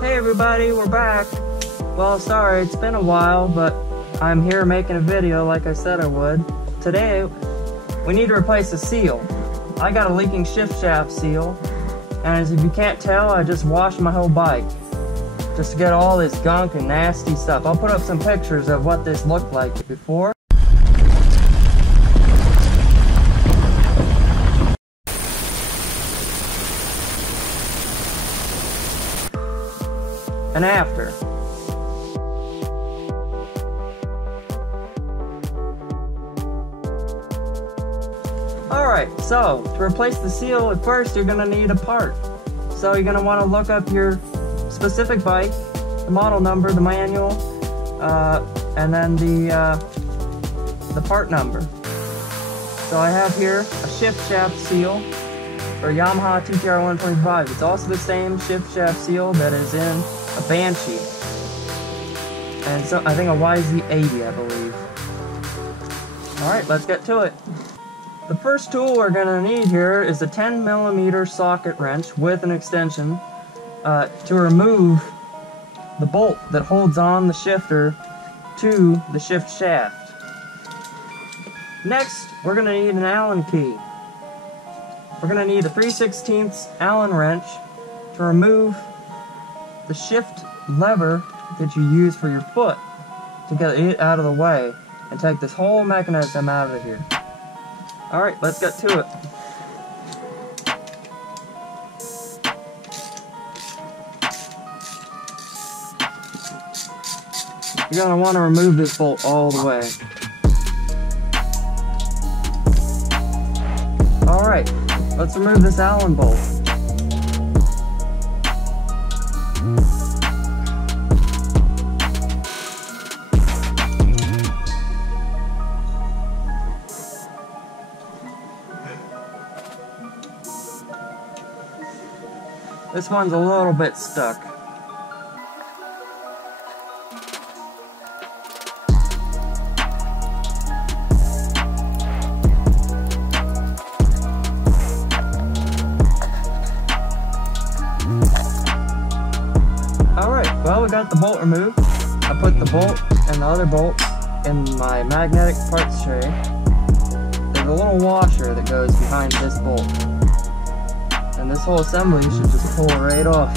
Hey everybody, we're back. Well, sorry, it's been a while, but I'm here making a video like I said I would. Today, we need to replace the seal. I got a leaking shift shaft seal, and as if you can't tell, I just washed my whole bike. Just to get all this gunk and nasty stuff. I'll put up some pictures of what this looked like before. And after. Alright, so to replace the seal, at first you're going to need a part. So you're going to want to look up your specific bike, the model number, the manual, and then the part number. So I have here a shift shaft seal for Yamaha TTR 125. It's also the same shift shaft seal that is in a Banshee, and so I think a YZ80, I believe. Alright, let's get to it. The first tool we're going to need here is a 10mm socket wrench with an extension to remove the bolt that holds on the shifter to the shift shaft. Next, we're going to need an Allen key. We're going to need a 3/16 Allen wrench to remove the shift lever that you use for your foot to get it out of the way and take this whole mechanism out of here. Alright, let's get to it. You're going to want to remove this bolt all the way. Alright, let's remove this Allen bolt. This one's a little bit stuck. Alright, well, we got the bolt removed. I put the bolt and the other bolt in my magnetic parts tray. There's a little washer that goes behind this bolt. And this whole assembly should just pull right off.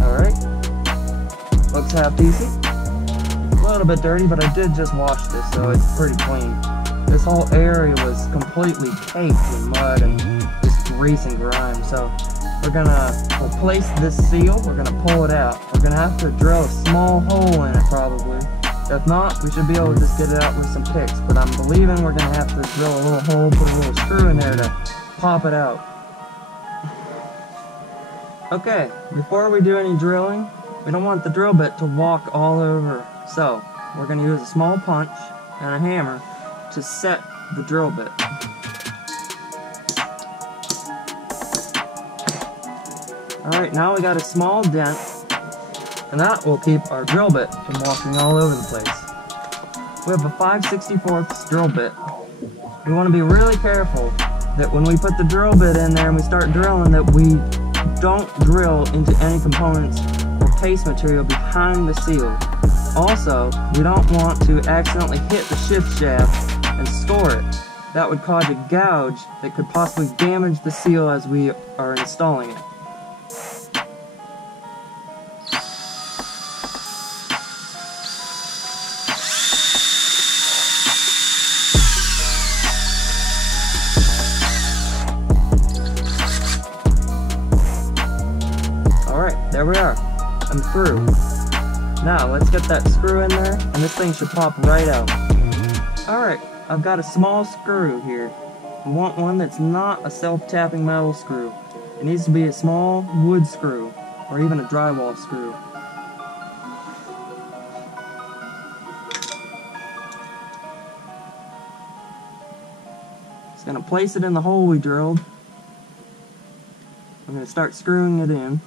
Alright. Looks half decent. A little bit dirty, but I did just wash this, so it's pretty clean. This whole area was completely caked with mud and just grease and grime, so we're gonna replace this seal. We're gonna pull it out. We're gonna have to drill a small hole in it probably. If not, we should be able to just get it out with some picks, but I'm believing we're going to have to drill a little hole, put a little screw in there to pop it out. Okay, before we do any drilling, we don't want the drill bit to walk all over, so we're going to use a small punch and a hammer to set the drill bit. Alright, now we got a small dent, and that will keep our drill bit from walking all over the place. We have a 5/64 drill bit. We want to be really careful that when we put the drill bit in there and we start drilling, that we don't drill into any components or paste material behind the seal. Also, we don't want to accidentally hit the shift shaft and score it. That would cause a gouge that could possibly damage the seal as we are installing it. There we are. I'm through. Now, let's get that screw in there, and this thing should pop right out. Alright, I've got a small screw here. We want one that's not a self-tapping metal screw. It needs to be a small wood screw, or even a drywall screw. Just gonna place it in the hole we drilled. I'm gonna start screwing it in.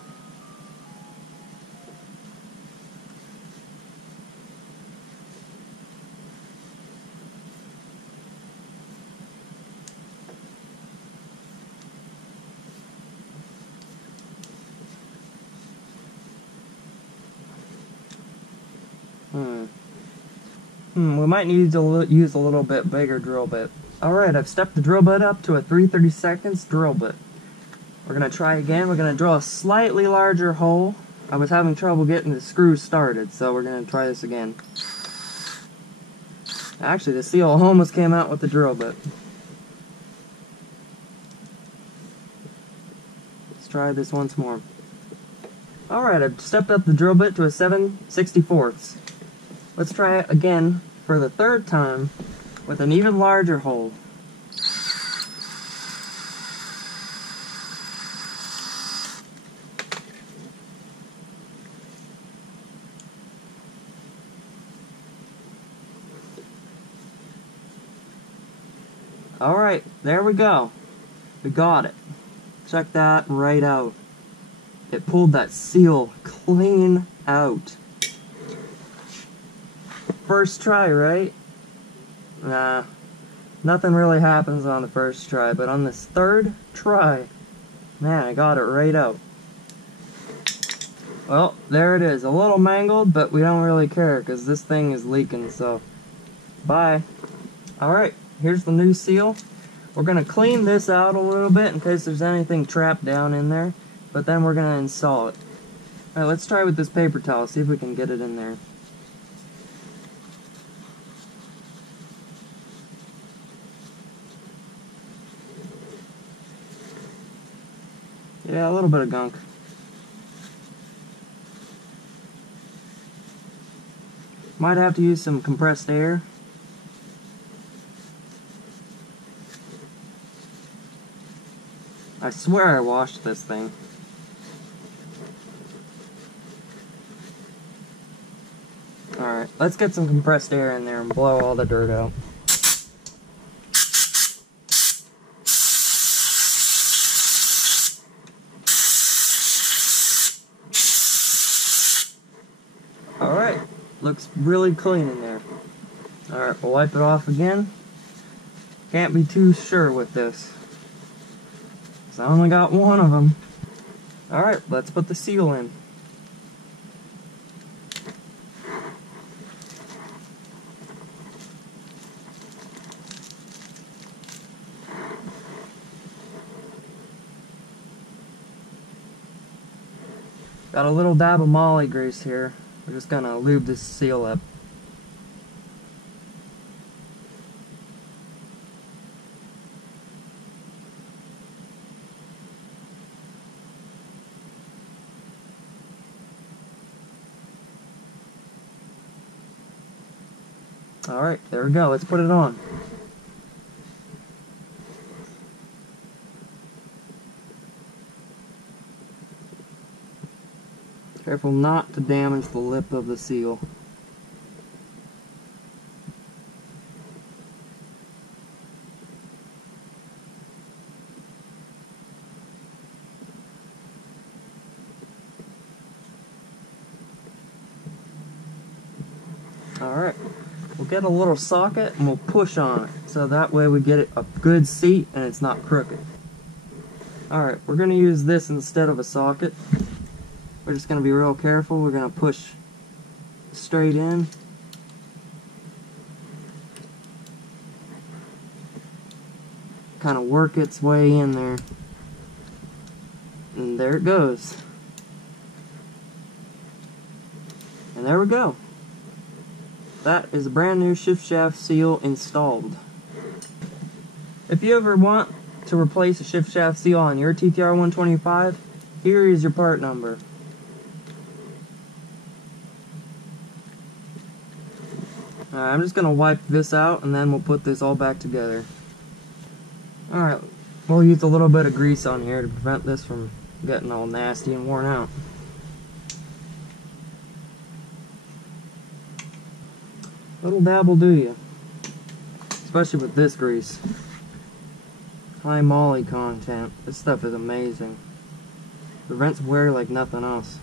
We might need to use a little bit bigger drill bit. Alright, I've stepped the drill bit up to a 3/32 drill bit. We're going to try again. We're going to drill a slightly larger hole. I was having trouble getting the screws started, so we're going to try this again. Actually, the seal almost came out with the drill bit. Let's try this once more. Alright, I've stepped up the drill bit to a 7/64. Let's try it again for the third time with an even larger hole. Alright, there we go. We got it. Check that right out. It pulled that seal clean out. First try, right? Nah, nothing really happens on the first try, but on this third try, man, I got it right out. Well, there it is. A little mangled, but we don't really care because this thing is leaking, so bye. Alright, here's the new seal. We're going to clean this out a little bit in case there's anything trapped down in there, but then we're going to install it. Alright, let's try with this paper towel, see if we can get it in there. Yeah, a little bit of gunk. Might have to use some compressed air. I swear I washed this thing. Alright, let's get some compressed air in there and blow all the dirt out. Alright, looks really clean in there. Alright, we'll wipe it off again. Can't be too sure with this. I only got one of them. Alright, let's put the seal in. Got a little dab of moly grease here. We're just gonna lube this seal up. Alright, there we go. Let's put it on. Careful not to damage the lip of the seal. Alright, we'll get a little socket and we'll push on it, so that way we get it a good seat and it's not crooked. Alright, we're going to use this instead of a socket. We're just going to be real careful. We're going to push straight in. Kind of work its way in there. And there it goes. And there we go. That is a brand new shift shaft seal installed. If you ever want to replace a shift shaft seal on your TTR 125, here is your part number. I'm just going to wipe this out and then we'll put this all back together. Alright, we'll use a little bit of grease on here to prevent this from getting all nasty and worn out. Little dab will do you. Especially with this grease. High moly content. This stuff is amazing. Prevents wear like nothing else.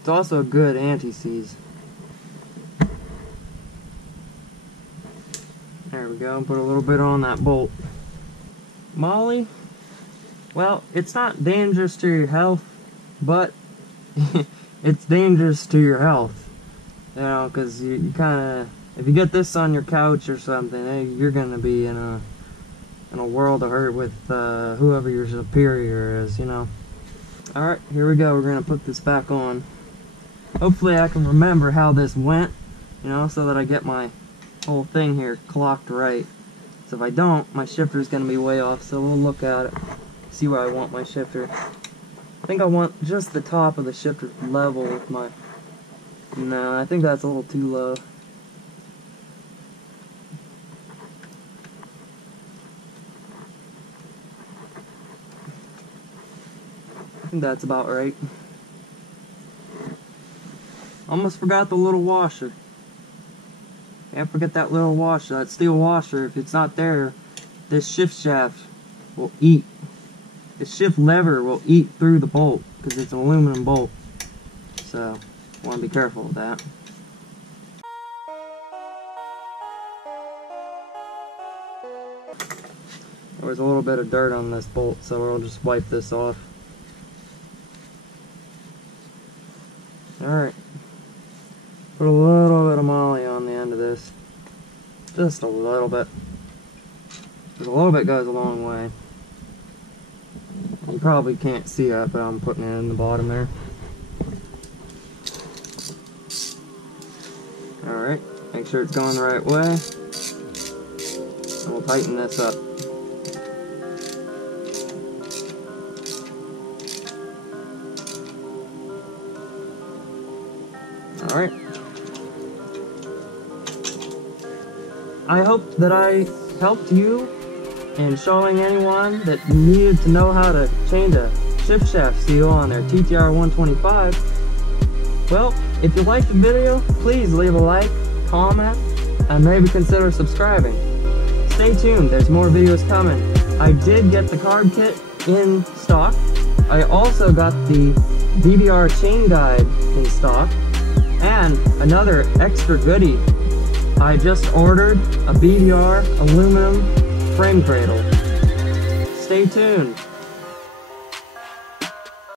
It's also a good anti-seize. There we go, put a little bit on that bolt. Moly, well, it's not dangerous to your health, but it's dangerous to your health. You know, because you kind of, if you get this on your couch or something, you're gonna be in a world of hurt with whoever your superior is, you know. All right, here we go. We're gonna put this back on. Hopefully, I can remember how this went, you know, so that I get my whole thing here clocked right. So if I don't, my shifter is gonna be way off. So we'll look at it, see where I want my shifter. I think I want just the top of the shifter level with my. No, I think that's a little too low. I think that's about right. Almost forgot the little washer. Can't forget that little washer, that steel washer. If it's not there, this shift shaft will eat. The shift lever will eat through the bolt because it's an aluminum bolt. So, want to be careful with that. There was a little bit of dirt on this bolt, so we'll just wipe this off. Alright. Put a little bit of moly on the end of this. Just a little bit. Because a little bit goes a long way. You probably can't see that, but I'm putting it in the bottom there. Alright, make sure it's going the right way. And we'll tighten this up. Alright. I hope that I helped you in showing anyone that needed to know how to change a shift shaft seal on their TTR 125. Well, if you liked the video, please leave a like, comment, and maybe consider subscribing. Stay tuned, there's more videos coming. I did get the carb kit in stock. I also got the BBR Chain guide in stock. And another extra goodie, I just ordered a BBR aluminum frame cradle. Stay tuned.